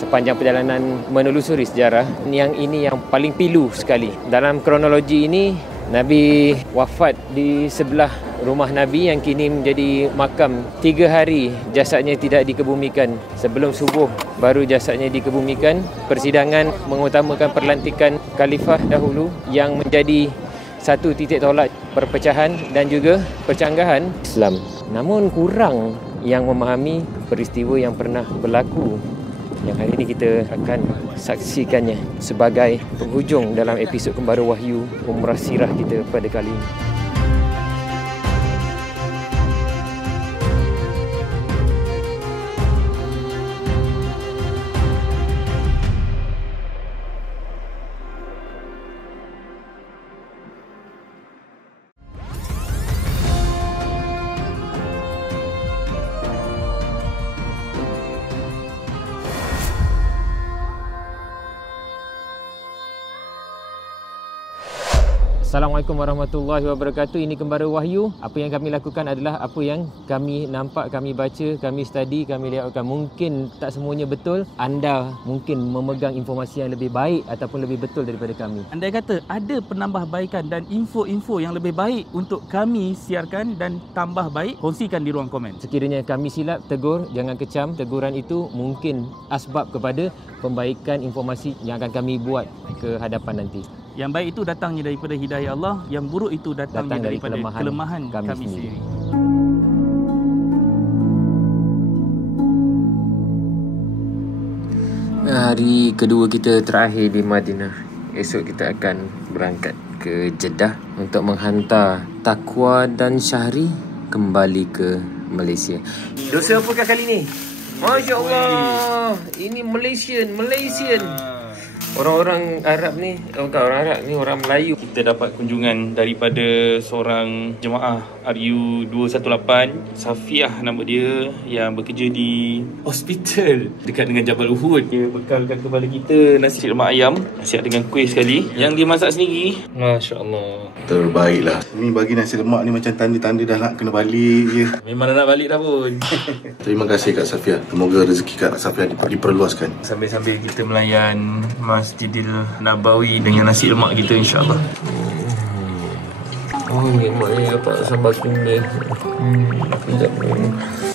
sepanjang perjalanan menelusuri sejarah, yang ini yang paling pilu sekali. Dalam kronologi ini, Nabi wafat di sebelah rumah Nabi yang kini menjadi makam. 3 hari jasadnya tidak dikebumikan. Sebelum subuh baru jasadnya dikebumikan. Persidangan mengutamakan perlantikan khalifah dahulu yang menjadi satu titik tolak perpecahan dan juga percanggahan Islam. Namun kurang yang memahami peristiwa yang pernah berlaku, yang hari ini kita akan saksikannya sebagai penghujung dalam episod Kembara Wahyu Umrah Sirah kita pada kali ini. Assalamualaikum warahmatullahi wabarakatuh. Ini Kembara Wahyu. Apa yang kami lakukan adalah apa yang kami nampak, kami baca, kami study, kami lihatkan. Mungkin tak semuanya betul. Anda mungkin memegang informasi yang lebih baik ataupun lebih betul daripada kami. Andai kata ada penambahbaikan dan info-info yang lebih baik untuk kami siarkan dan tambah baik, kongsikan di ruang komen. Sekiranya kami silap, tegur, jangan kecam. Teguran itu mungkin asbab kepada pembaikan informasi yang akan kami buat ke hadapan nanti. Yang baik itu datangnya daripada hidayah Allah, yang buruk itu datangnya daripada kelemahan kami sendiri. Hari kedua kita terakhir di Madinah. Esok kita akan berangkat ke Jeddah untuk menghantar Taqwa dan Syahri kembali ke Malaysia. Dosa apakah kali ni? Masya Allah. Ini Malaysian. Orang-orang Arab ni, bukan orang Arab ni, orang Melayu. Kita dapat kunjungan daripada seorang jemaah RU218, Safiah nama dia, yang bekerja di hospital dekat dengan Jabal Uhud. Dia bekalkan kepada kita nasi lemak ayam, siap dengan kuih sekali, yang dia masak sendiri. Masya Allah, terbaiklah. Ni bagi nasi lemak ni macam tanda-tanda dah nak kena balik je. Memang dah nak balik dah pun. Terima kasih Kak Safiah. Semoga rezeki Kak Safiah diperluaskan. Sambil-sambil kita melayan Masjidil Nabawi dengan nasi lemak kita, insyaAllah. Oh, nikmatnya dapat sambal kuning.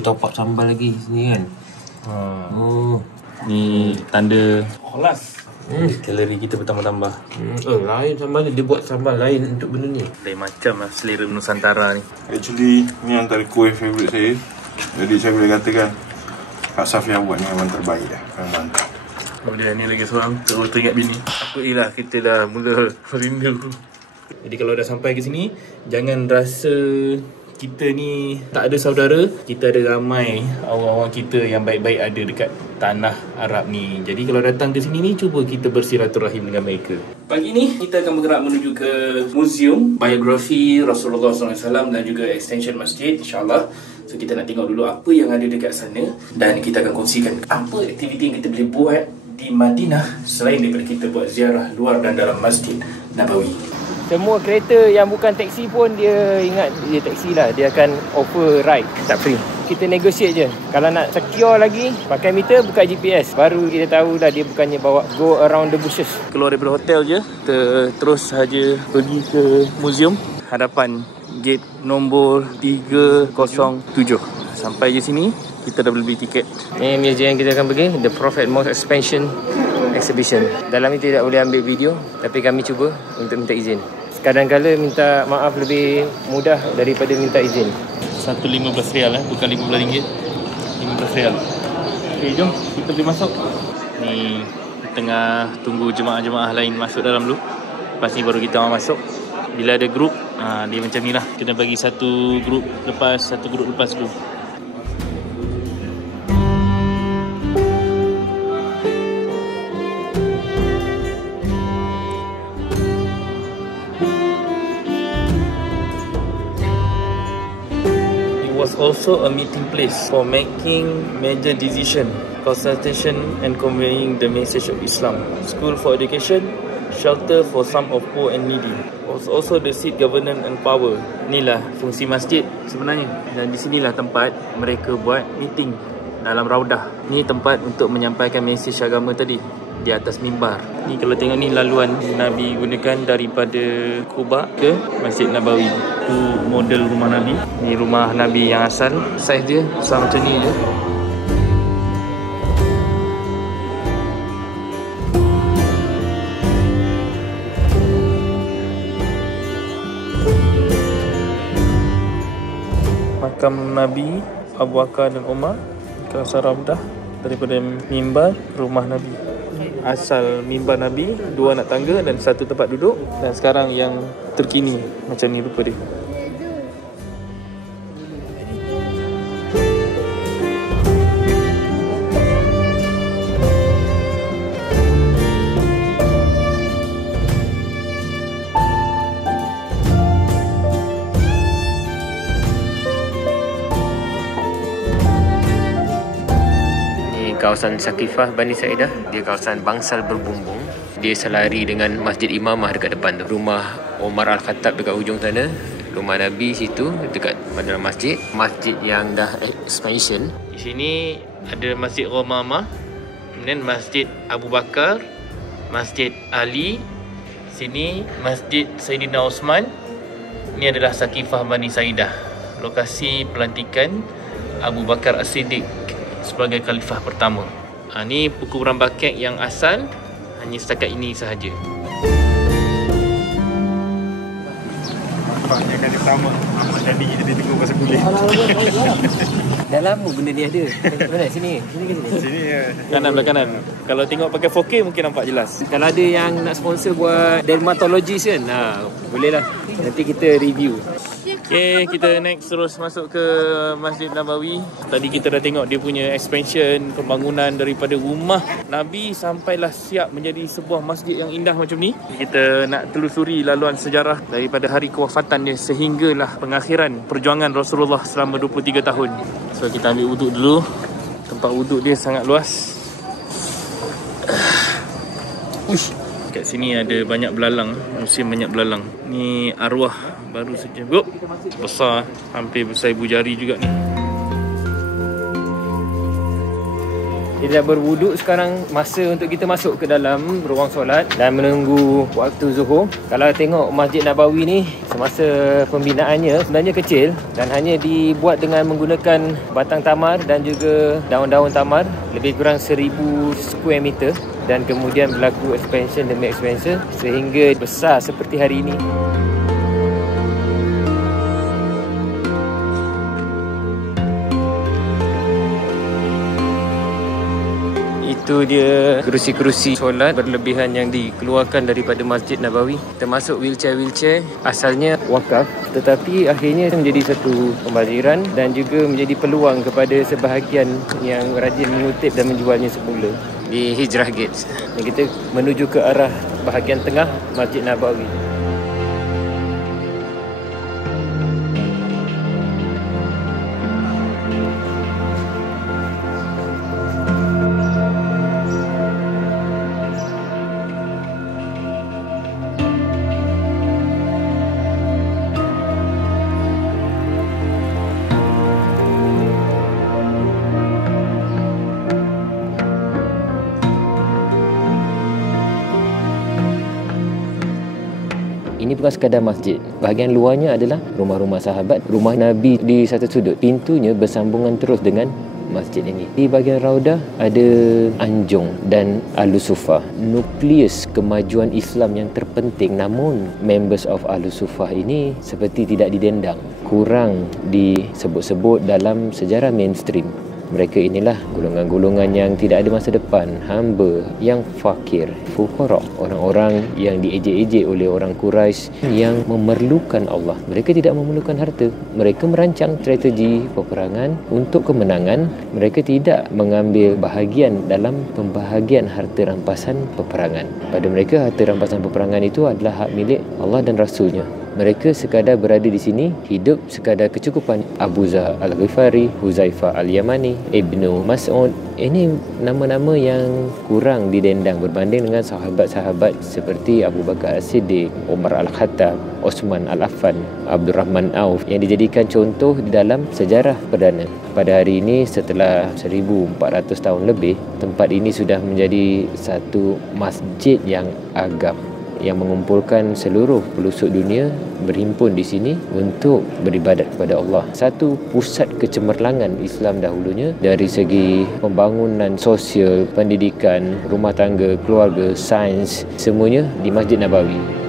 Top up sambal lagi sini kan. Ni tanda kelas. Kalori kita bertambah-tambah. Lain sambal dia buat sambal lain untuk benda ni. Lain macam lah selera Nusantara ni. Actually, ni antara kuih favourite saya. Jadi saya boleh katakan Kak Safiah buat ni memang terbaik lah. Memang mantap. Kemudian ni lagi seorang terus teringat bini. Apa kita dah mula merindu. Jadi kalau dah sampai ke sini, jangan rasa kita ni tak ada saudara. Kita ada ramai awak-awak kita yang baik-baik ada dekat tanah Arab ni. Jadi kalau datang ke sini ni, cuba kita bersilaturahim dengan mereka. Pagi ni kita akan bergerak menuju ke muzium biografi Rasulullah SAW dan juga extension masjid, insyaAllah. So kita nak tengok dulu apa yang ada dekat sana, dan kita akan kongsikan apa aktiviti yang kita boleh buat di Madinah selain daripada kita buat ziarah luar dan dalam Masjid Nabawi. Semua kereta yang bukan taksi pun dia ingat dia taksi lah. Dia akan offer ride, tak free. Kita negotiate je. Kalau nak secure lagi, pakai meter, buka GPS. Baru kita tahu dah dia bukannya bawa go around the bushes. Keluar daripada hotel je, kita terus saja pergi ke muzium hadapan gate nombor 307. Sampai je sini, kita dah beli tiket. Ini muzium yang kita akan pergi, The Prophet Mosque Expansion Exhibition. Dalam ni tidak boleh ambil video, tapi kami cuba untuk minta izin. Kadang-kala minta maaf lebih mudah daripada minta izin. 1.15 rial bukan RM15. 15 rial. Okey, jom kita boleh masuk. Ni tengah tunggu jemaah-jemaah lain masuk dalam dulu. Lepas ni baru kita masuk. Bila ada grup, dia macam ni lah. Kena bagi satu grup lepas dulu. Was also a meeting place for making major decision, consultation and conveying the message of Islam. School for education, shelter for some of poor and needy. Was also the seat governance and power. Inilah fungsi masjid sebenarnya. Dan di sinilah tempat mereka buat meeting dalam raudah. Ni tempat untuk menyampaikan mesej agama tadi di atas mimbar. Ni kalau tengok ni laluan Nabi gunakan daripada Quba ke Masjid Nabawi. Tu model rumah Nabi. Ni rumah Nabi yang asal. Saiz dia besar macam ni je. Makam Nabi Abu Bakar dan Umar, kawasan Raudah, daripada mimbar rumah Nabi. Asal mimbar Nabi, 2 anak tangga dan 1 tempat duduk. Dan sekarang yang terkini macam ni rupa dia. Kawasan Sakifah Bani Saidah, dia kawasan bangsal berbumbung. Dia selari dengan Masjid Imamah dekat depan tu. Rumah Omar Al-Khattab dekat hujung sana. Rumah Nabi situ dekat dalam masjid. Masjid yang dah expansion. Di sini ada Masjid Ghamamah, kemudian Masjid Abu Bakar, Masjid Ali. Sini Masjid Sayyidina Osman. Ini adalah Sakifah Bani Saidah, lokasi pelantikan Abu Bakar As-Siddiq sebagai khalifah pertama. Ni ukuran baket yang asal hanya setakat ini sahaja. Nampaknya kali pertama Ahmad Dhani kita tengok pasal kulit. Dah lama benda ni ada. Mana? Sini ke sini? Sini ya. Kanan belah kanan. Kalau tengok pakai 4K mungkin nampak jelas. Kalau ada yang nak sponsor buat dermatologist kan, boleh lah. Nanti kita review. Okay, kita next terus masuk ke Masjid Nabawi. Tadi kita dah tengok dia punya expansion, pembangunan daripada rumah Nabi sampailah siap menjadi sebuah masjid yang indah macam ni. Kita nak telusuri laluan sejarah daripada hari kewafatan dia sehinggalah pengakhiran perjuangan Rasulullah selama 23 tahun. So kita ambil wuduk dulu. Tempat wuduk dia sangat luas. Uish. Kat sini ada banyak belalang, musim banyak belalang. Ni arwah baru saja. Besar, hampir besar ibu jari juga ni. Kita dah berwuduk sekarang, masa untuk kita masuk ke dalam ruang solat dan menunggu waktu zuhur. Kalau tengok Masjid Nabawi ni, semasa pembinaannya sebenarnya kecil dan hanya dibuat dengan menggunakan batang tamar dan juga daun-daun tamar, lebih kurang 1000 square meter, dan kemudian berlaku expansion demi expansion sehingga besar seperti hari ini. Itu dia kerusi-kerusi solat berlebihan yang dikeluarkan daripada Masjid Nabawi, termasuk wheelchair-wheelchair asalnya wakaf, tetapi akhirnya menjadi satu pembaziran dan juga menjadi peluang kepada sebahagian yang rajin mengutip dan menjualnya semula di Hijrah Gates. Dan kita menuju ke arah bahagian tengah Masjid Nabawi. Ini bukan sekadar masjid. Bahagian luarnya adalah rumah-rumah sahabat, rumah Nabi di satu sudut. Pintunya bersambungan terus dengan masjid ini. Di bahagian raudah ada anjung dan Ahlus-Sufah. Nukleus kemajuan Islam yang terpenting, namun members of Ahlus-Sufah ini seperti tidak didendang. Kurang disebut-sebut dalam sejarah mainstream. Mereka inilah golongan-golongan yang tidak ada masa depan, hamba, yang fakir, fuqara, orang-orang yang diejek-ejek oleh orang Quraisy yang memerlukan Allah. Mereka tidak memerlukan harta. Mereka merancang strategi peperangan untuk kemenangan. Mereka tidak mengambil bahagian dalam pembahagian harta rampasan peperangan. Pada mereka, harta rampasan peperangan itu adalah hak milik Allah dan Rasulnya. Mereka sekadar berada di sini, hidup sekadar kecukupan. Abu Zar Al-Ghifari, Huzaifah Al-Yamani, Ibnu Mas'ud. Ini nama-nama yang kurang didendang berbanding dengan sahabat-sahabat seperti Abu Bakar As-Siddiq, Umar Al-Khattab, Osman Al-Affan, Abdurrahman Auf yang dijadikan contoh di dalam sejarah perdana. Pada hari ini, setelah 1400 tahun lebih, tempat ini sudah menjadi satu masjid yang agam yang mengumpulkan seluruh pelosok dunia berhimpun di sini untuk beribadat kepada Allah. Satu pusat kecemerlangan Islam dahulunya dari segi pembangunan sosial, pendidikan, rumah tangga, keluarga, sains, semuanya di Masjid Nabawi.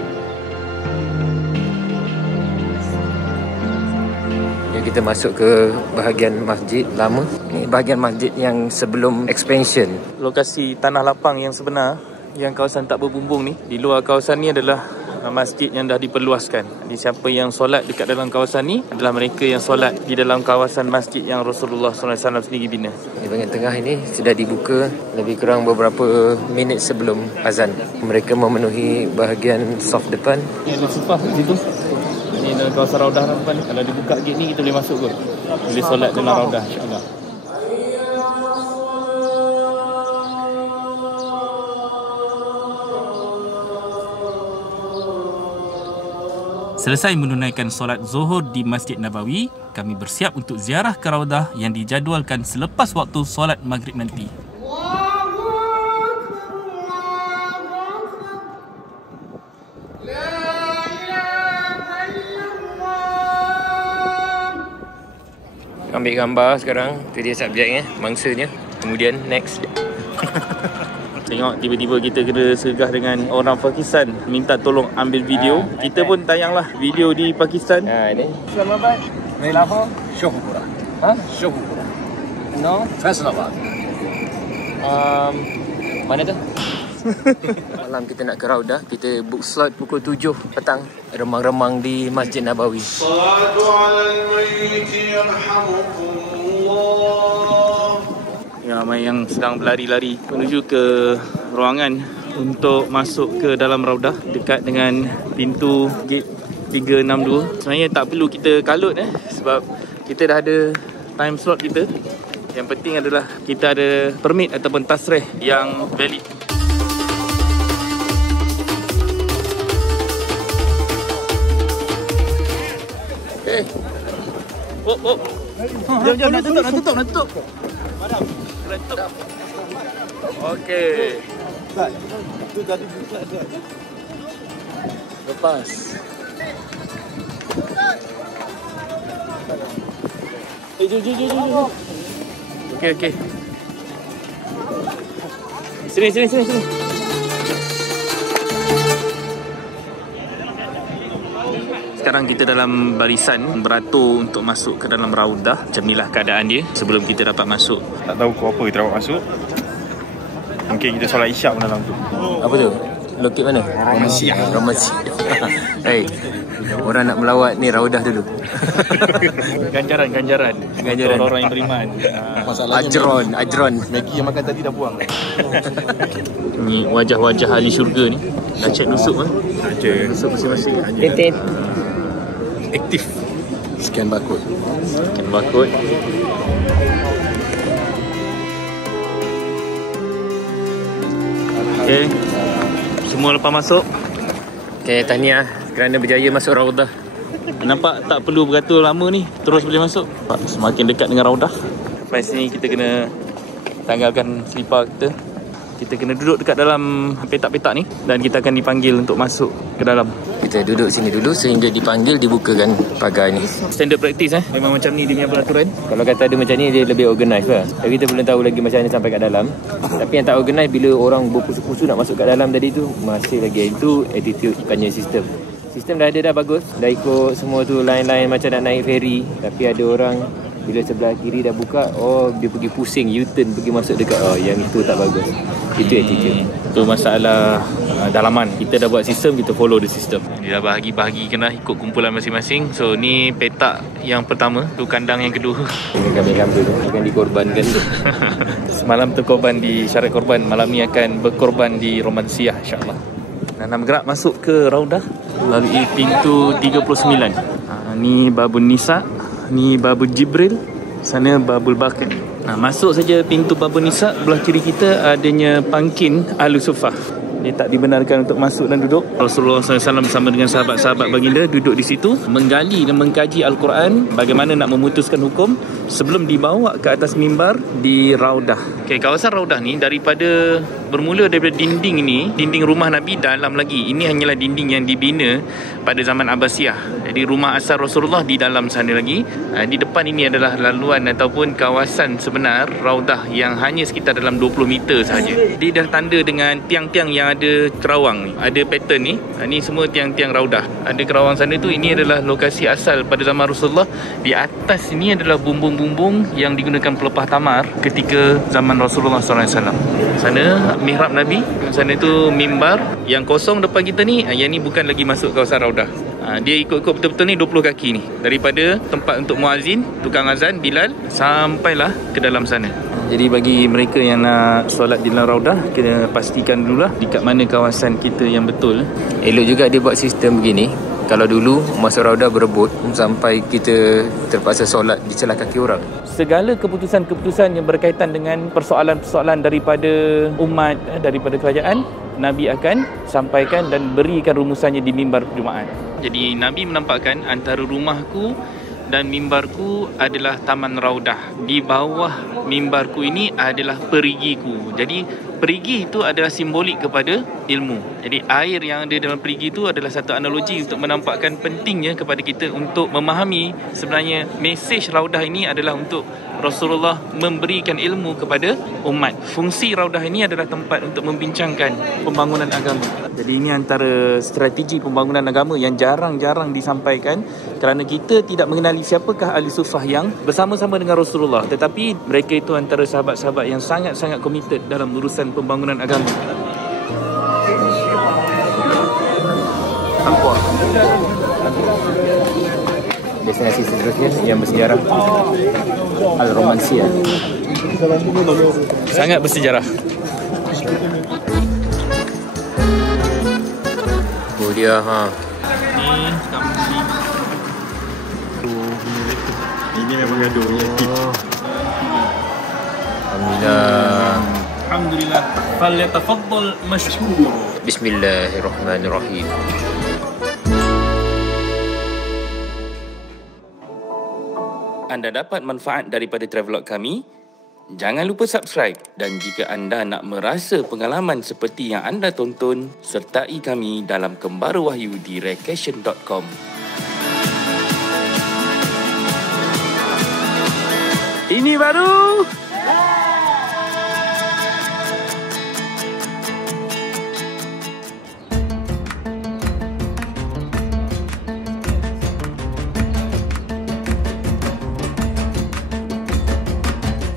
Kita masuk ke bahagian masjid lama. Ini bahagian masjid yang sebelum expansion. Lokasi tanah lapang yang sebenar, yang kawasan tak berbumbung ni, di luar kawasan ni adalah masjid yang dah diperluaskan. Jadi siapa yang solat dekat dalam kawasan ni adalah mereka yang solat di dalam kawasan masjid yang Rasulullah SAW sendiri bina. Di bahagian tengah ini sudah dibuka lebih kurang beberapa minit sebelum azan. Mereka memenuhi bahagian saf depan. Ini ada sufah di situ. Ini dalam kawasan Raudah depan. Kalau dibuka gate ni kita boleh masuk kot. Boleh solat dalam Raudah, insya-Allah. Selesai menunaikan solat Zuhur di Masjid Nabawi, kami bersiap untuk ziarah ke Raudah yang dijadualkan selepas waktu solat Maghrib nanti. Ambil gambar sekarang. Itu dia subjeknya, mangsanya. Kemudian next. Tengok tiba-tiba kita kena sergah dengan orang Pakistan minta tolong ambil video. Kita pun tayanglah video di Pakistan. Ini. Islamabad, Lahore, Shahpura. Shahpura. No. Faisalabad. Mana tu? Malam kita nak ke Raudah. Kita book slot pukul 7 petang. Remang-remang di Masjid Nabawi. Salatu alal mayyit yarhamukumullah. Ramai yang sedang berlari-lari menuju ke ruangan untuk masuk ke dalam Raudah dekat dengan pintu gate 362. Sebenarnya tak perlu kita kalut sebab kita dah ada time slot kita. Yang penting adalah kita ada permit ataupun tasrih yang valid. Jom, nak tutup. Okey. Itu tadi buka dah. Lepas. Jom. Okey. Sini. Sekarang kita dalam barisan beratur untuk masuk ke dalam Raudah. Macam inilah keadaan dia sebelum kita dapat masuk. Tak tahu kau apa kita dapat masuk. Mungkin kita solat isyak pun dalam tu. Apa tu? Lokit mana? Romansia. Hey, orang nak melawat ni Raudah dulu. Ganjaran untuk orang yang beriman. Ajron. Maggi yang makan tadi dah buang. Ni wajah-wajah ahli syurga ni. Dah cek nusuk Cek nusuk masing-masing. Titit. aktif. Scan barcode. Okay. Semua lepas masuk. Okay, tahniah kerana berjaya masuk Raudah. Nampak tak perlu beratur lama ni, terus boleh masuk. Semakin dekat dengan Raudah. Sampai sini kita kena tanggalkan selipar kita. Kita kena duduk dekat dalam petak-petak ni dan kita akan dipanggil untuk masuk ke dalam. Kita duduk sini dulu sehingga dipanggil, dibukakan pagar ni. Standard practice memang macam ni dia punya peraturan. Kalau kata ada macam ni, dia lebih organize lah. Tapi kita belum tahu lagi macam mana sampai kat dalam. Tapi yang tak organize, bila orang berpusu-pusu nak masuk kat dalam tadi tu, masih lagi. Itu attitude ikannya sistem. Sistem dah ada dah bagus. Dah ikut semua tu line-line macam nak naik ferry. Tapi ada orang bila sebelah kiri dah buka, dia pergi pusing, U-turn pergi masuk dekat. Yang itu tak bagus. Itu attitude. Itu masalah dalaman. Kita dah buat sistem, kita follow the system. Dia dah bahagi-bahagikan dah ikut kumpulan masing-masing. So ni petak yang pertama, tu kandang yang kedua. Kami gambar tu akan dikorbankan tu. Semalam tu korban di syarat korban, malam ni akan berkorban di Romansia, insya-Allah. Dan nak bergerak masuk ke Raudah. lalui pintu 39. Ni Babun Nisa, ni Babul Jibril, sana Babul Baqir. Masuk saja pintu Babun Nisa, belah kiri kita adanya pangkin Ahlu Suffah. Dia tak dibenarkan untuk masuk dan duduk. Rasulullah SAW bersama dengan sahabat-sahabat baginda duduk di situ, menggali dan mengkaji Al-Quran, bagaimana nak memutuskan hukum sebelum dibawa ke atas mimbar di Raudah. Okay, kawasan Raudah ni bermula daripada dinding ini, dinding rumah Nabi dalam lagi. Ini hanyalah dinding yang dibina pada zaman Abbasiyah. Jadi rumah asal Rasulullah di dalam sana lagi. Di depan ini adalah laluan ataupun kawasan sebenar Raudah yang hanya sekitar dalam 20 meter sahaja. Dia dah tanda dengan tiang-tiang yang ada kerawang ni, ada pattern ni. Ni semua tiang-tiang Raudah. Ada kerawang sana tu. Ini adalah lokasi asal pada zaman Rasulullah. Di atas ini adalah bumbung-bumbung yang digunakan pelepah tamar ketika zaman Rasulullah SAW. Sana mihrab Nabi, sana tu mimbar. Yang kosong depan kita ni, yang ni bukan lagi masuk kawasan Raudah. Dia ikut-ikut betul-betul ni 20 kaki ni, daripada tempat untuk muazzin, tukang azan, Bilal, sampailah ke dalam sana. Jadi bagi mereka yang nak solat di dalam Raudah, kena pastikan dululah dekat mana kawasan kita yang betul. Elok juga dia buat sistem begini. Kalau dulu masuk Raudah berebut sampai kita terpaksa solat di celah kaki orang. Segala keputusan-keputusan yang berkaitan dengan persoalan-persoalan daripada umat, daripada kerajaan, Nabi akan sampaikan dan berikan rumusannya di mimbar Jumaat. Jadi Nabi menampakkan antara rumahku dan mimbarku adalah Taman Raudah. Di bawah mimbarku ini adalah perigiku. Jadi perigi itu adalah simbolik kepada ilmu. Jadi air yang ada dalam perigi itu adalah satu analogi untuk menampakkan pentingnya kepada kita untuk memahami sebenarnya mesej Raudah ini adalah untuk Rasulullah memberikan ilmu kepada umat. Fungsi Raudah ini adalah tempat untuk membincangkan pembangunan agama. Jadi ini antara strategi pembangunan agama yang jarang-jarang disampaikan kerana kita tidak mengenali siapakah Ahli Suffah yang bersama-sama dengan Rasulullah, tetapi mereka itu antara sahabat-sahabat yang sangat-sangat committed dalam urusan pembangunan agama. Tampua. Destinasi seterusnya yang bersejarah, Al-Romansiyah. Sangat bersejarah. Oh dia Ni kami. Ini memang gaduh. Alhamdulillah. Alhamdulillah. Falyatafaddal mashkur. Bismillahirrahmanirrahim. Anda dapat manfaat daripada travelog kami? Jangan lupa subscribe, dan jika anda nak merasa pengalaman seperti yang anda tonton, sertai kami dalam Kembara Wahyu di Recation.com. Ini baru.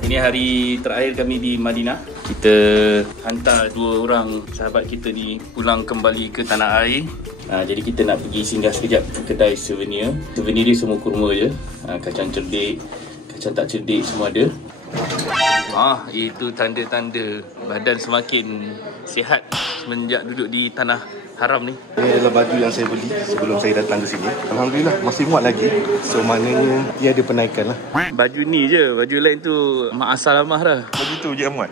Ini hari terakhir kami di Madinah. Kita hantar 2 orang sahabat kita ni pulang kembali ke tanah air. Jadi kita nak pergi singgah sekejap ke kedai souvenir. Souvenir dia semua kurma je. Kacang cerdik, kacang tak cerdik semua ada. Itu tanda-tanda badan semakin sihat semenjak duduk di tanah haram ni. Ini adalah baju yang saya beli sebelum saya datang ke sini. Alhamdulillah masih muat lagi. So maknanya dia ada penaikan lah. Baju ni je, baju lain tu mak asal amah dah. Baju tu je muat.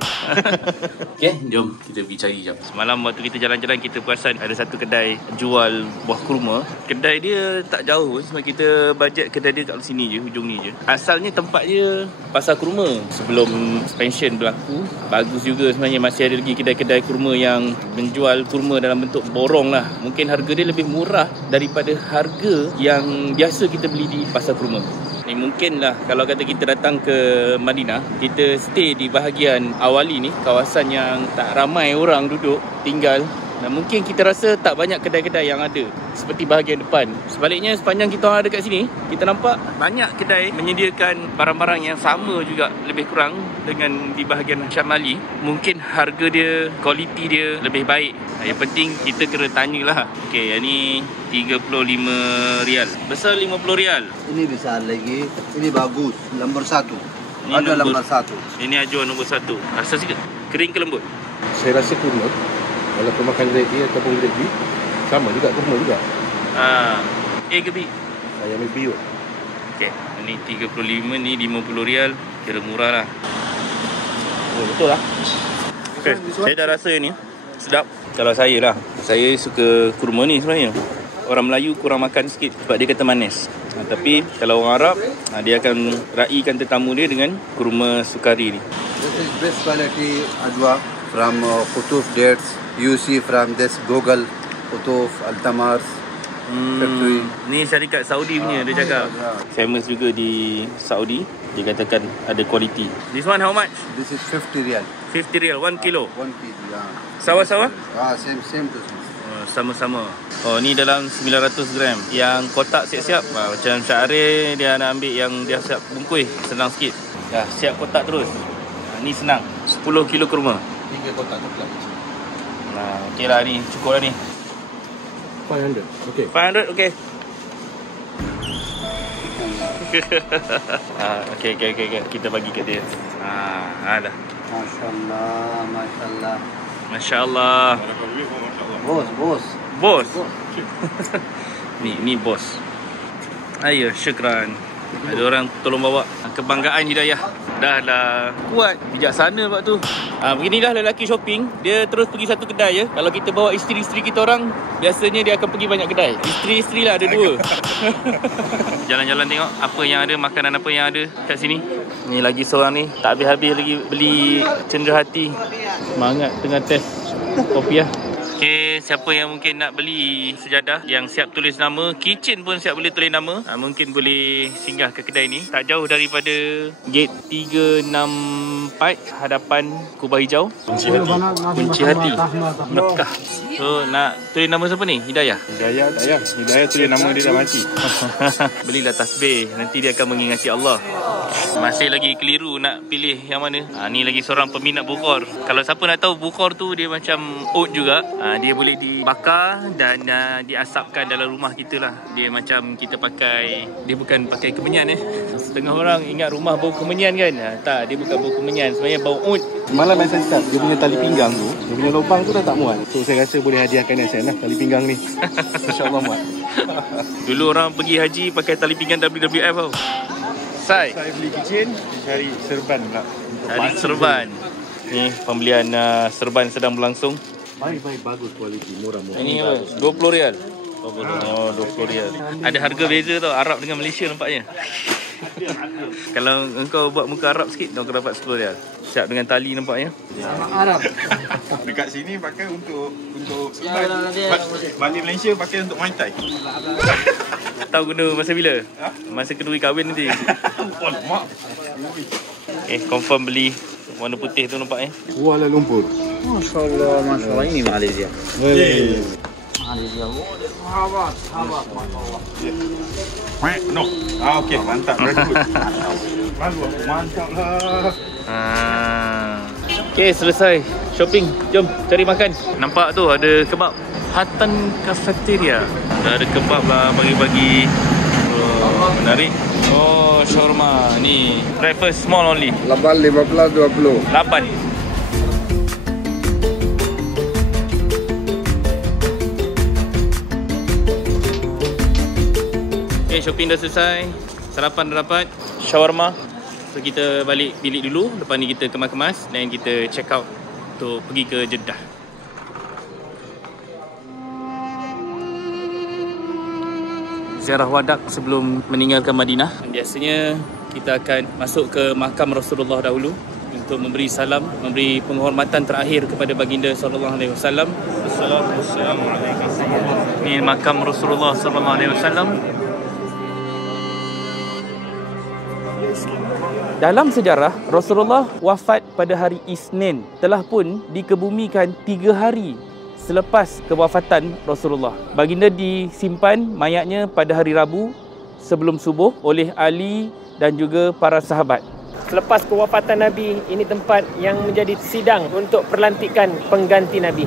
Okay, jom kita pergi cari jap. Semalam waktu kita jalan-jalan, kita perasan ada satu kedai jual buah kurma. Kedai dia tak jauh, sebab kita bajet kedai dia kat sini je, hujung ni je. Asalnya tempat dia pasar kurma. Sebelum expansion berlaku, bagus juga sebenarnya, masih ada lagi kedai-kedai kurma yang menjual kurma dalam bentuk borong lah. Mungkin harga dia lebih murah daripada harga yang biasa kita beli di pasar kurma. Ni mungkinlah kalau kata kita datang ke Madinah, kita stay di bahagian awali ni, kawasan yang tak ramai orang duduk, tinggal. Dan mungkin kita rasa tak banyak kedai-kedai yang ada seperti bahagian depan. Sebaliknya, sepanjang kita ada kat sini, kita nampak banyak kedai menyediakan barang-barang yang sama juga, lebih kurang dengan di bahagian Syamali. Mungkin harga dia, kualiti dia lebih baik. Yang penting kita kena tanyalah. Okey, yang ni 35 rial. Besar 50 rial. Ini besar lagi. Ini bagus. Nombor 1. Ini Ada nombor 1. Ini ajuan nombor 1. Rasa sikit kering ke lembut? Saya rasa kurma, walaupun makan ready ataupun gravy, sama juga kurma juga. A ke B? Saya ambil biu. Okay, ni 35 ni 50 rial. Kira murah lah. Oh, betul lah. Okay, saya dah rasa ni sedap. Kalau saya lah, saya suka kurma ni sebenarnya. Orang Melayu kurang makan sikit sebab dia kata manis. Tapi kalau orang Arab, dia akan raikan tetamu dia dengan kurma sukari ni. This is best quality adwa from Qutuf dates. You see from this Google Qutuf Altamar factory. Ni syarikat Saudi punya dia cakap. Famous juga di Saudi. Dia katakan ada quality. This one how much? This is 50 rial. 50 rial, 1 kilo. 1 kg, yeah. Sawa-sawa? Same to same. Sama-sama. Oh, ni dalam 900 gram. Yang kotak siap-siap. Macam Syahrir dia nak ambil yang dia siap bungkus. Senang sikit. Dah siap kotak terus. Ni senang. 10 kilo kurma. 3 kotak coklat. Okey lah ni. Cukup lah ni. 500. Okay. 500 okey. Okay. Kita bagi kat dia. Dah. Mashallah. Masya-Allah. Bos. Ni bos. Ayo, syukran. Ada orang tolong bawa. Kebanggaan Hidayah. Dah lah kuat, bijaksana sebab tu. Beginilah lelaki shopping. Dia terus pergi satu kedai je. Kalau kita bawa isteri-isteri kita orang, biasanya dia akan pergi banyak kedai. Isteri-isteri lah ada 2. Jalan-jalan tengok apa yang ada, makanan apa yang ada kat sini. Ni lagi seorang ni tak habis-habis lagi beli cenderahati. Semangat tengah test kopi lah. Okay, siapa yang mungkin nak beli sejadah yang siap tulis nama, kitchen pun siap boleh tulis nama, mungkin boleh singgah ke kedai ni. Tak jauh daripada gate 364 hadapan Kubah Hijau. Kunci hati Mekah. So nak tulis nama siapa ni? Hidayah? Hidayah tak payah. Hidayah tulis nama dia dah mati. Belilah tasbih, nanti dia akan mengingati Allah. Masih lagi keliru nak pilih yang mana. Ni lagi seorang peminat bukhor. Kalau siapa nak tahu, bukhor tu dia macam oat juga. Dia boleh dibakar dan diasapkan dalam rumah kita lah. Dia macam kita pakai, dia bukan pakai kemenyan Setengah orang ingat rumah bau kemenyan kan. Tak, dia bukan bau kemenyan, sebenarnya bau oat. Malam yang saya start, dia punya tali pinggang tu, dia punya lubang tu dah tak muat. So saya rasa boleh hadiahkan Hasan lah tali pinggang ni. InsyaAllah muat. Dulu orang pergi haji pakai tali pinggang WWF tau. Saya beli kitchen, cari serban pula. Cari serban. Ni pembelian serban sedang berlangsung. Baik, bagus kualiti, murah-murah. Ini apa? 20 rial. Oh, 20 rial. Ada harga beza tau, Arab dengan Malaysia nampaknya. Kalau engkau buat muka Arab sikit, kau dapat 10 rial. Siap dengan tali nampaknya. Sama Arab. Dekat sini pakai untuk serban. Balik Malaysia pakai untuk Muay Thai. Tahu guna masa bila? Masa kedua kahwin nanti. Confirm beli warna putih tu nampaknya. Kuala Lumpur. Masya-Allah, ini Malaysia. Malaysia. Sahabat. No. Okey, mantap. Very good. Mantap lah. Okay, selesai shopping. Jom cari makan. Nampak tu ada kebab. Hatan Cafeteria. Dah ada kebab lah bagi-bagi. Menarik. Oh, shawarma. Ni breakfast small only. 8, 15, 20. 8. Okay, shopping dah selesai. Sarapan dah dapat. Shawarma. So kita balik bilik dulu. Lepas ni kita kemas-kemas dan kita check out untuk pergi ke Jeddah. Ziarah wadak sebelum meninggalkan Madinah. Biasanya kita akan masuk ke makam Rasulullah dahulu untuk memberi salam, memberi penghormatan terakhir kepada baginda sallallahu alaihi wasallam. Assalamualaikum. Ini makam Rasulullah sallallahu alaihi wasallam. Dalam sejarah, Rasulullah wafat pada hari Isnin, telah pun dikebumikan 3 hari selepas kewafatan Rasulullah. Baginda disimpan mayatnya pada hari Rabu sebelum subuh oleh Ali dan juga para sahabat. Selepas kewafatan Nabi, ini tempat yang menjadi sidang untuk perlantikan pengganti Nabi.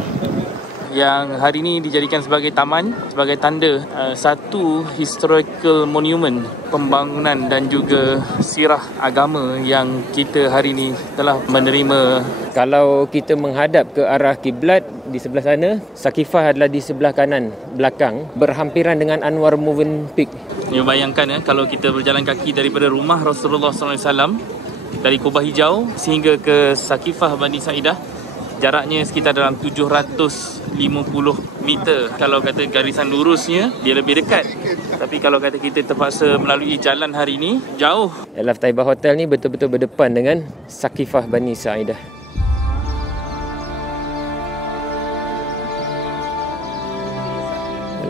Yang hari ini dijadikan sebagai taman, sebagai tanda satu historical monument pembangunan dan juga sirah agama yang kita hari ini telah menerima. Kalau kita menghadap ke arah kiblat, di sebelah sana. Sakifah adalah di sebelah kanan belakang, berhampiran dengan Anwar Moving Peak. You bayangkan kalau kita berjalan kaki daripada rumah Rasulullah SAW dari Kubah Hijau sehingga ke Sakifah Bani Sa'idah, jaraknya sekitar dalam 750 meter. Kalau kata garisan lurusnya, dia lebih dekat. Tapi kalau kata kita terpaksa melalui jalan hari ini, jauh. Al Taibah Hotel ni betul-betul berdepan dengan Sakifah Bani Sa'idah.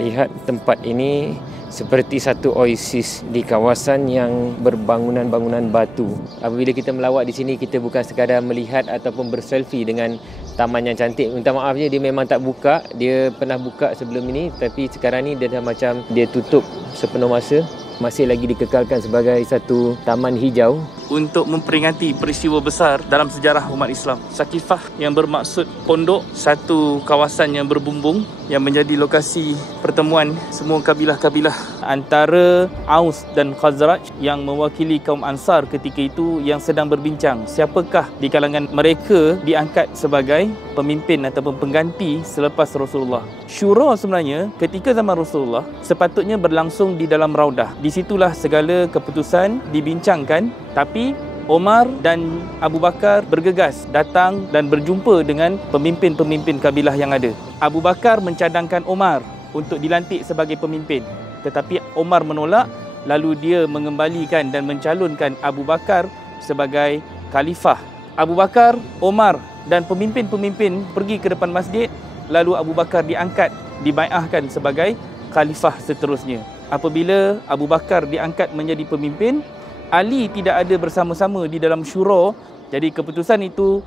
Lihat tempat ini seperti satu oasis di kawasan yang berbangunan-bangunan batu. Apabila kita melawat di sini, kita bukan sekadar melihat ataupun berselfie dengan taman yang cantik. Minta maaf je, dia memang tak buka. Dia pernah buka sebelum ini, tapi sekarang ni dia dah macam dia tutup sepenuh masa. Masih lagi dikekalkan sebagai satu taman hijau. Untuk memperingati peristiwa besar dalam sejarah umat Islam. Sakifah yang bermaksud pondok, satu kawasan yang berbumbung yang menjadi lokasi pertemuan semua kabilah-kabilah antara Aus dan Khazraj yang mewakili kaum Ansar ketika itu yang sedang berbincang siapakah di kalangan mereka diangkat sebagai pemimpin ataupun pengganti selepas Rasulullah. Syura sebenarnya ketika zaman Rasulullah sepatutnya berlangsung di dalam Raudah. Di situlah segala keputusan dibincangkan, tapi Omar dan Abu Bakar bergegas datang dan berjumpa dengan pemimpin-pemimpin kabilah yang ada. Abu Bakar mencadangkan Omar untuk dilantik sebagai pemimpin, tetapi Omar menolak, lalu dia mengembalikan dan mencalonkan Abu Bakar sebagai khalifah. Abu Bakar, Omar dan pemimpin-pemimpin pergi ke depan masjid, lalu Abu Bakar diangkat, dibai'ahkan sebagai khalifah seterusnya. Apabila Abu Bakar diangkat menjadi pemimpin, Ali tidak ada bersama-sama di dalam syura. Jadi keputusan itu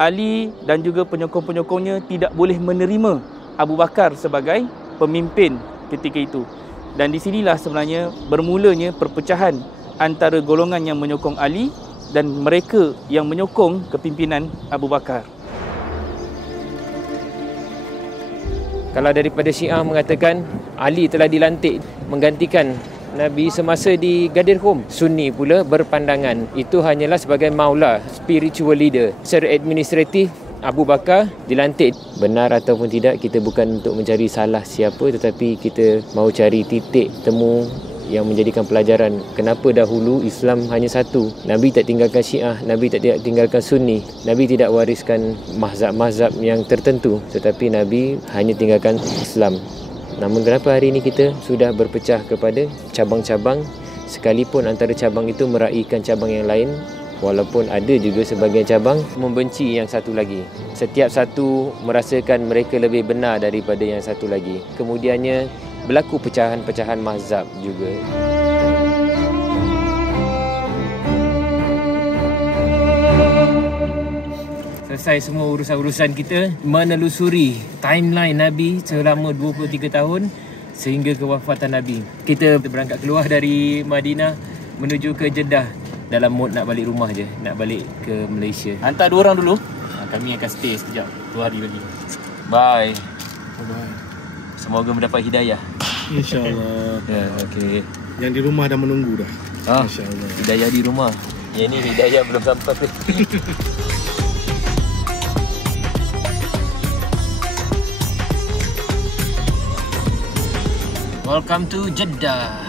Ali dan juga penyokong-penyokongnya tidak boleh menerima Abu Bakar sebagai pemimpin ketika itu. Dan di sinilah sebenarnya bermulanya perpecahan antara golongan yang menyokong Ali dan mereka yang menyokong kepimpinan Abu Bakar. Kalau daripada Syiah mengatakan Ali telah dilantik menggantikan Nabi semasa di Ghadir Khumm. Sunni pula berpandangan itu hanyalah sebagai maula, spiritual leader. Secara administratif, Abu Bakar dilantik. Benar ataupun tidak, kita bukan untuk mencari salah siapa, tetapi kita mahu cari titik temu yang menjadikan pelajaran kenapa dahulu Islam hanya satu. Nabi tak tinggalkan Syiah, Nabi tak tinggalkan Sunni, Nabi tidak wariskan mazhab-mazhab yang tertentu, tetapi Nabi hanya tinggalkan Islam. Namun kenapa hari ini kita sudah berpecah kepada cabang-cabang, sekalipun antara cabang itu meraihkan cabang yang lain, walaupun ada juga sebahagian cabang membenci yang satu lagi. Setiap satu merasakan mereka lebih benar daripada yang satu lagi. Kemudiannya berlaku pecahan-pecahan mazhab juga. Selesai semua urusan-urusan kita, menelusuri timeline Nabi selama 23 tahun sehingga kewafatan Nabi. Kita berangkat keluar dari Madinah menuju ke Jeddah dalam mood nak balik rumah je, nak balik ke Malaysia. Hantar 2 orang dulu. Kami akan stay sekejap, 2 hari lagi. Bye. Bye. Semoga mendapat hidayah. InsyaAllah. Ya, okey. Yang di rumah dah menunggu dah. InsyaAllah. Hidayah di rumah. Yang ni hidayah belum sampai. Welcome to Jeddah.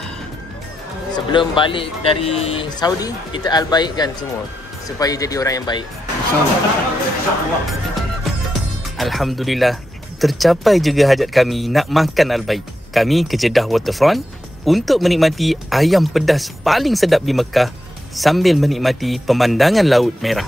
Sebelum balik dari Saudi, kita al-baikkan semua supaya jadi orang yang baik. Alhamdulillah, tercapai juga hajat kami nak makan al-baik. Kami ke Jeddah Waterfront untuk menikmati ayam pedas paling sedap di Mekah sambil menikmati pemandangan Laut Merah.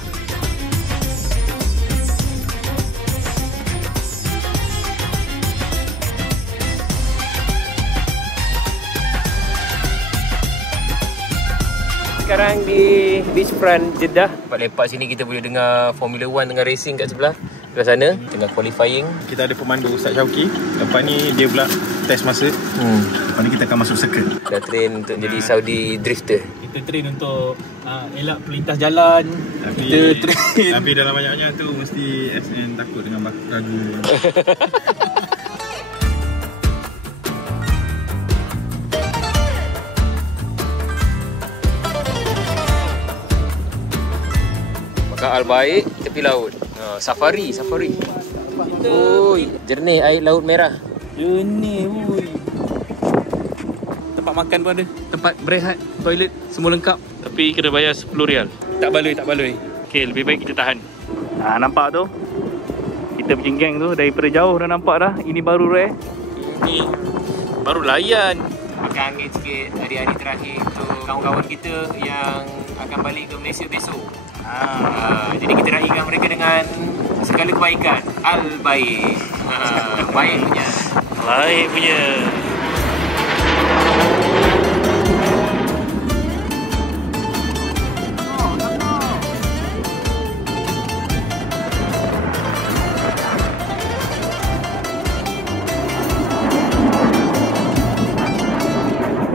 Sekarang di beachfront Jeddah. Lepak sini kita boleh dengar Formula 1 tengah racing kat sebelah. Sebelah sana tengah qualifying. Kita ada pemandu Ustaz Syauki. Lepas ni dia pula test masa. Lepas ni kita akan masuk circle. Kita train untuk jadi Saudi drifter. Kita train untuk elak pelintas jalan. Tapi dalam banyak-banyak tu mesti SN takut dengan ragu. Al-baik tepi laut. Safari. Ui, jernih air laut merah. Jernih, ui. Tempat makan pun ada. Tempat berehat, toilet, semua lengkap. Tapi kena bayar 10 rial. Tak baloi. Okey, lebih baik kita tahan. Nampak tu? Kita punya geng tu daripada jauh dah nampak dah. Ini baru rare. Ini baru layan. Makan angin sikit hari-hari terakhir untuk kawan-kawan kita yang akan balik ke Malaysia besok. Jadi kita raikan mereka dengan segala kebaikan. Al-baik. Baik punya.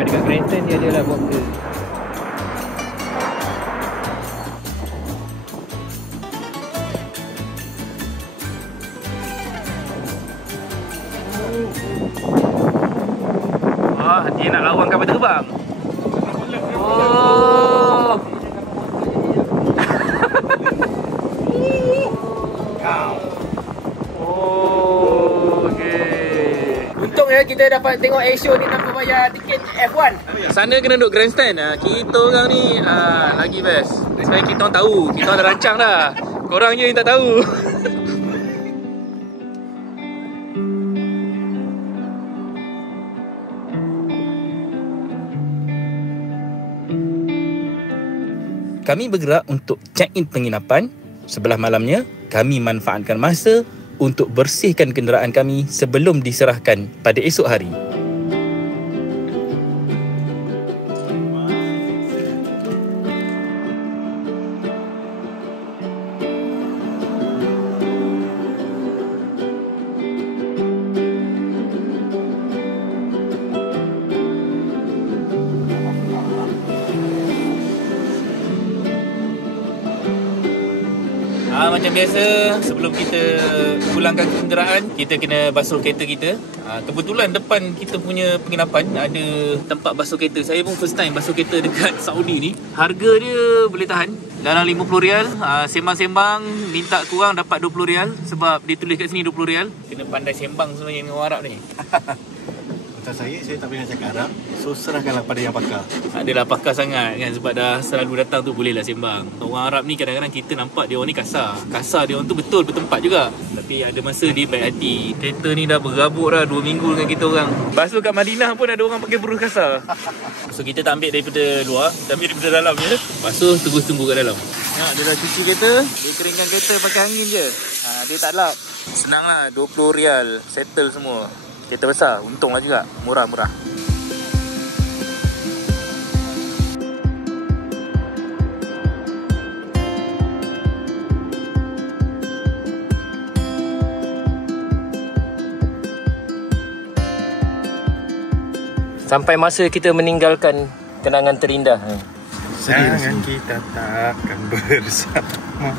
Dekat Granton dia adalah buat benda. Wah, dia nak lawan kapal terbang. Oh. Untung ya kita dapat tengok airshow ni tanpa bayar tiket F1. Sana kena duduk grandstand. Kita orang ni lagi best. Sebab kita orang tahu. Kita orang dah rancang dah. Korang je yang tak tahu. Kami bergerak untuk check-in penginapan. Sebelah malamnya, kami manfaatkan masa untuk bersihkan kenderaan kami sebelum diserahkan pada esok hari. Macam biasa, sebelum kita pulangkan kenderaan, kita kena basuh kereta kita. Kebetulan depan kita punya penginapan ada tempat basuh kereta. Saya pun first time basuh kereta dekat Saudi ni. Harga dia boleh tahan dalam 50 rial. Sembang-sembang minta kurang dapat 20 rial. Sebab dia tulis kat sini 20 rial. Kena pandai sembang sebenarnya dengan orang Arab ni. Macam saya tak boleh cakap Arab. So serahkanlah pada yang pakar. Adalah pakar sangat kan. Sebab dah selalu datang tu bolehlah sembang. Orang Arab ni kadang-kadang kita nampak dia orang ni kasar. Kasar dia orang tu betul bertempat juga. Tapi ada masa dia baik hati. Kereta ni dah bergabuk dah 2 minggu dengan kita orang. Basuh kat Madinah pun ada orang pakai buruh kasar. So kita tak ambil daripada luar, kita ambil daripada dalam je. Basuh terus tunggu kat dalam. Dia dah cuci kereta. Dia keringkan kereta pakai angin je. Dia tak lap. Senang lah, 20 rial settle semua. Kereta besar, untung lah juga. Murah-murah. Sampai masa kita meninggalkan kenangan terindah. Jangan kita takkan bersama.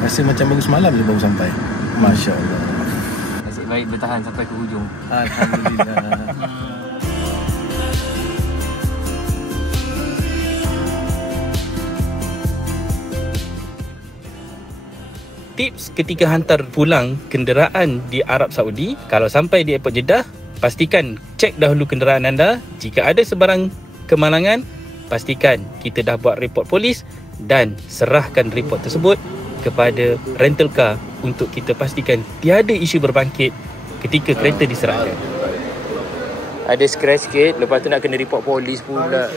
Rasa macam baru semalam je baru sampai. Masya Allah. Nasib baik bertahan sampai ke hujung. Alhamdulillah. Tips ketika hantar pulang kenderaan di Arab Saudi, kalau sampai di airport Jeddah, pastikan cek dahulu kenderaan anda. Jika ada sebarang kemalangan, pastikan kita dah buat report polis dan serahkan report tersebut kepada rental car untuk kita pastikan tiada isu berbangkit ketika kereta diserahkan. Ada scratch sikit, lepas tu nak kena report polis pula.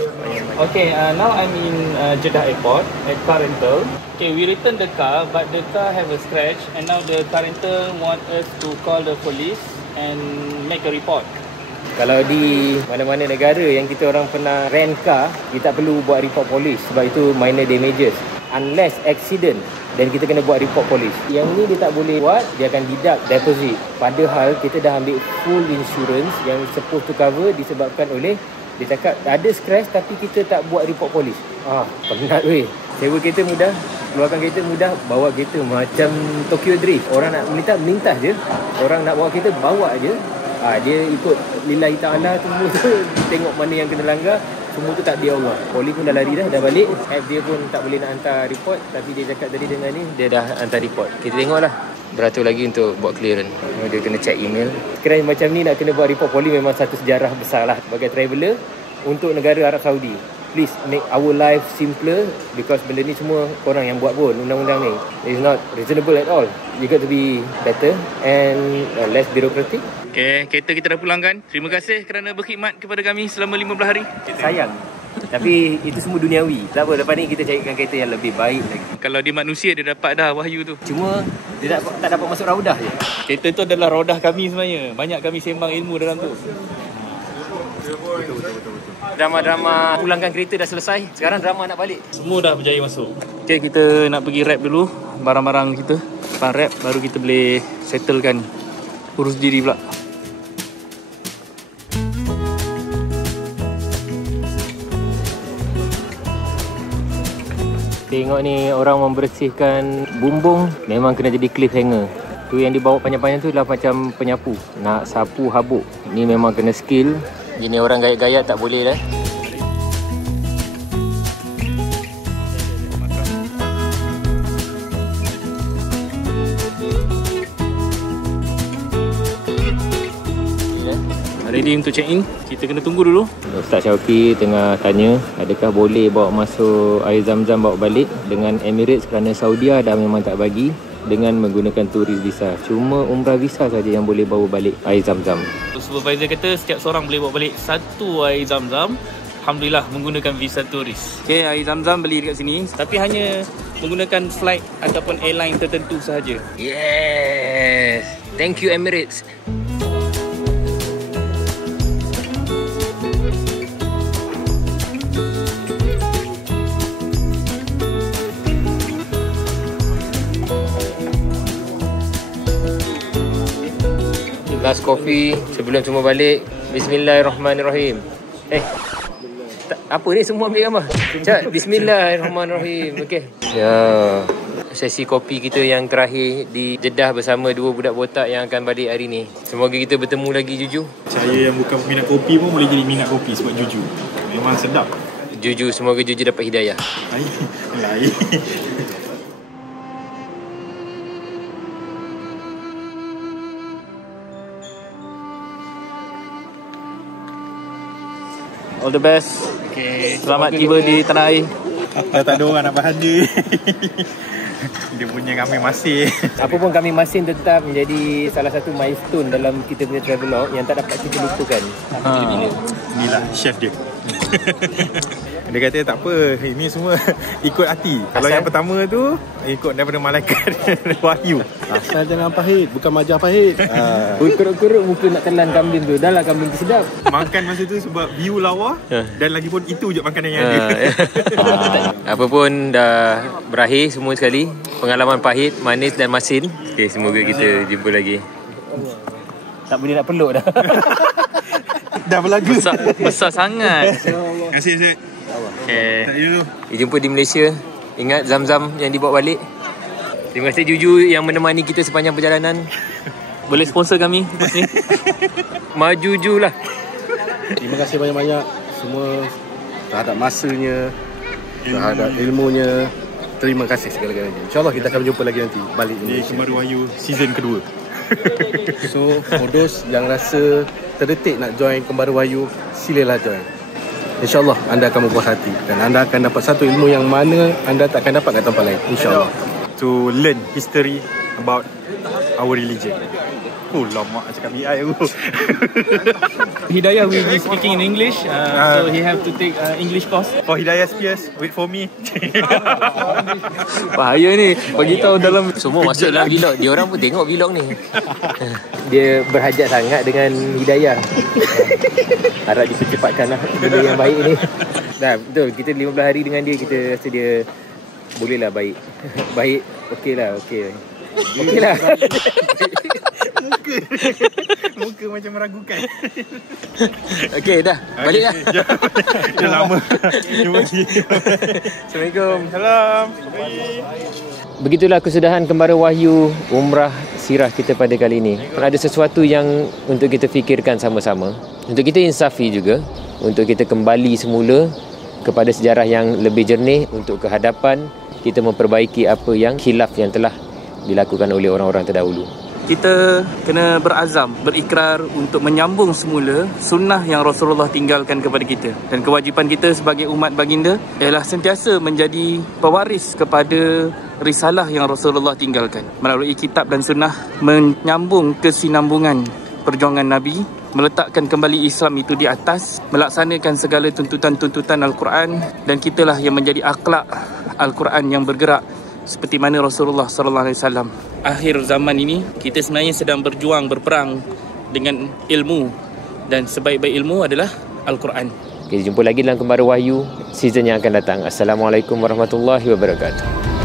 Okay, now I'm in Jeddah Airport at car rental. Okay, we return the car, but the car have a scratch, and now the car rental want us to call the police and make a report. Kalau di mana-mana negara yang kita orang pernah rent car, kita tak perlu buat report polis sebab itu minor damages. Unless accident, dan kita kena buat report polis. Yang ni dia tak boleh buat, dia akan deduct deposit. Padahal kita dah ambil full insurance yang supposed to cover disebabkan oleh, dia cakap ada scratch tapi kita tak buat report polis. Penat weh. Sewa kereta mudah, keluarkan kereta mudah, bawa kereta macam Tokyo Drift. Orang nak melintas je. Orang nak bawa kereta, bawa je. Dia ikut lillahi ta'ala tu, tengok mana yang kena langgar. Semua tu takdir Allah. Poli pun dah lari dah balik. App dia pun tak boleh nak hantar report. Tapi dia cakap tadi dengan ni, dia dah hantar report. Kita tengoklah. beratur lagi untuk buat clearance. Dia kena check email. Kira macam ni nak kena buat report poli memang satu sejarah besar lah sebagai traveller untuk negara Arab Saudi. Please make our life simpler because benda ni semua korang yang buat pun undang-undang ni. It's not reasonable at all. You got to be better and less bureaucratic. Okay, kereta kita dah pulangkan. Terima kasih kerana berkhidmat kepada kami selama 15 hari. Sayang. Tapi itu semua duniawi. Tak apa, lepas ni kita carikan kereta yang lebih baik lagi. Kalau dia manusia, dia dapat dah wahyu tu. Cuma dia tak dapat masuk raudah je. Kereta tu adalah raudah kami sebenarnya. Banyak kami sembang ilmu dalam tu. Drama-drama pulangkan kereta dah selesai. Sekarang drama nak balik. Semua dah berjaya masuk. Okay, kita nak pergi wrap dulu barang-barang kita. Lepas wrap, baru kita boleh settlekan. Urus diri pula. Tengok ni orang membersihkan bumbung memang kena jadi cliffhanger. Tu yang dibawa panjang-panjang tu adalah macam penyapu. Nak sapu habuk. Ni memang kena skill. Gini orang gayat-gayat tak boleh lah. Ready untuk check in. Kita kena tunggu dulu. Ustaz Syauqi tengah tanya adakah boleh bawa masuk air zam-zam bawa balik dengan Emirates kerana Saudi dah memang tak bagi dengan menggunakan turis visa. Cuma umrah visa saja yang boleh bawa balik air zam-zam. Supervisor kata setiap seorang boleh bawa balik satu air zam-zam. Alhamdulillah menggunakan visa turis. Okay, air zam-zam beli dekat sini. Tapi hanya menggunakan flight ataupun airline tertentu sahaja. Yes. Thank you Emirates. Last coffee sebelum semua balik. Bismillahirrahmanirrahim. Apa ni semua ambil gambar? Cak, bismillahirrahmanirrahim. Okey. Ya. Sesi kopi kita yang terakhir di Jeddah bersama dua budak botak yang akan balik hari ni. Semoga kita bertemu lagi Juju. Saya yang bukan minat kopi pun boleh jadi minat kopi sebab Juju. Memang sedap. Juju, semoga Juju dapat hidayah. Lain. All the best. Okay. Selamat tiba di tanah air. Tak ada orang nak bahan dia. Dia punya kami masin. Apa pun kami masin tetap menjadi salah satu milestone dalam kita punya travelog yang tak dapat kita lupakan. Inilah chef dia. Dia kata tak apa, ini semua ikut hati. Kalau yang pertama tu ikut daripada malaikat wahyu. Asal jangan pahit, bukan majah pahit. Kuruk-kuruk muka nak telan kambing tu. Dah lah kambing tu sedap. Makan masa tu sebab view lawa dan lagi pun itu je makanan yang ada. Apa pun dah berakhir semua sekali. Pengalaman pahit, manis dan masin. Okay, semoga kita jumpa lagi. Tak boleh nak peluk dah. Dah berlagu. Besar sangat. Terima kasih Syed. Okay. Jumpa di Malaysia. Ingat zam-zam yang dibawa balik. Terima kasih Juju yang menemani kita sepanjang perjalanan. Boleh sponsor kami lepas ni. Maju Ju lah. Terima kasih banyak-banyak semua terhadap masanya, terhadap ilmunya. Terima kasih segala-galanya. InsyaAllah kita akan berjumpa lagi nanti balik di Kembaru Wahyu season kedua. So for those yang rasa terdetik nak join Kembaru Wahyu, silalah join. InsyaAllah anda akan berpuas hati dan anda akan dapat satu ilmu yang mana anda tak akan dapat kat tempat lain. InsyaAllah. To learn history about our religion. Oh lama cakap BI aku. Hidayah will be speaking in English, so he have to take English course. For Hidayah Spears, wait for me. Bahaya ni. Bagi tahu dalam semua masuk dalam vlog. Dia orang pun tengok vlog ni. Dia berhajat sangat dengan Hidayah. Harap dipercepatkan lah benda yang baik ni. Dah betul, kita 15 hari dengan dia, kita rasa dia boleh lah baik. Baik, okey lah, okey. Okey lah. Muka macam meragukan. Okey dah, balik dah. Dah lama. Terima kasih. Assalamualaikum. Salam. Begitulah kesudahan Kembara Wahyu Umrah Sirah kita pada kali ini. Ada sesuatu yang untuk kita fikirkan sama-sama. Untuk kita insafi juga. Untuk kita kembali semula kepada sejarah yang lebih jernih. Untuk kehadapan kita memperbaiki apa yang khilaf yang telah dilakukan oleh orang-orang terdahulu. Kita kena berazam, berikrar untuk menyambung semula sunnah yang Rasulullah tinggalkan kepada kita. Dan kewajipan kita sebagai umat baginda ialah sentiasa menjadi pewaris kepada risalah yang Rasulullah tinggalkan. Melalui kitab dan sunnah, menyambung kesinambungan perjuangan Nabi, meletakkan kembali Islam itu di atas, melaksanakan segala tuntutan-tuntutan Al-Quran, dan kitalah yang menjadi akhlak Al-Quran yang bergerak seperti mana Rasulullah SAW. Akhir zaman ini, kita sebenarnya sedang berjuang, berperang dengan ilmu, dan sebaik-baik ilmu adalah Al-Quran. Kita jumpa lagi dalam Kembara Wahyu season yang akan datang. Assalamualaikum warahmatullahi wabarakatuh.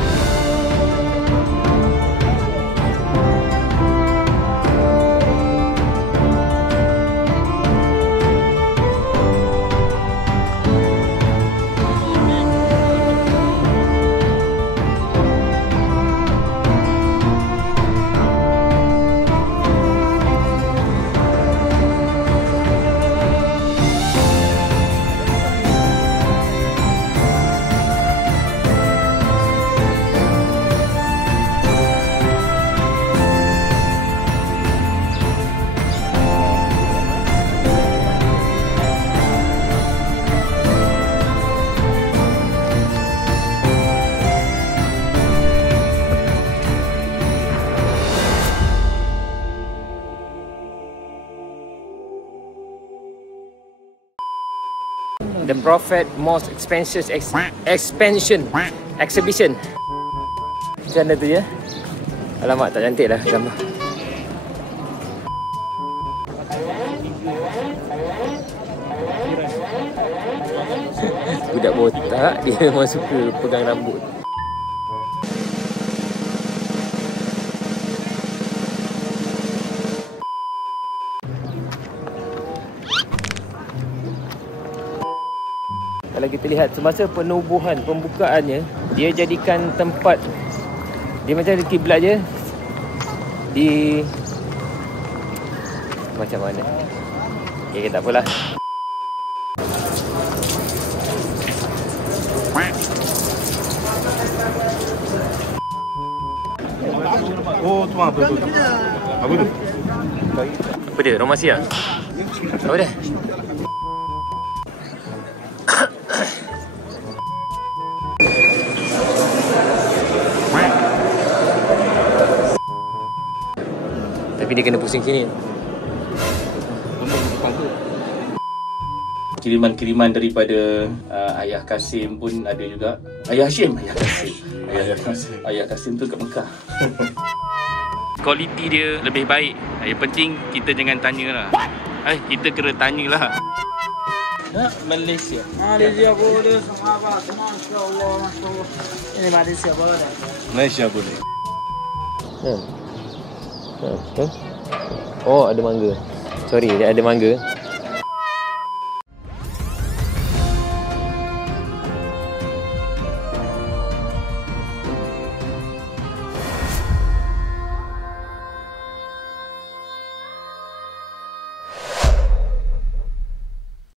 The Prophet Mosque Expansion Exhibition. Macam mana tu ya? Alamak, tak cantik lah gambar. Budak botak, dia memang suka pegang rambut. Kalau kita lihat semasa penubuhan, pembukaannya, dia jadikan tempat, dia macam kiblat je di macam mana. Okay, tak apalah. Oh, tu apa tu? Apa tu? Apa dia? Romasia? Apa dia? Tapi dia kena pusing sini. Kiriman-kiriman daripada Ayah Kasim pun ada juga. Ayah Hashim, Ayah Kasim tu kat Mekah. Kualiti dia lebih baik. Yang penting kita jangan tanyalah. Kita kena tanyalah. Malaysia. Malaysia boleh, sahabat. Masya-Allah, masya-Allah. Ini Malaysia boleh. Malaysia boleh. Oh, ada mangga. Sorry, dia ada mangga.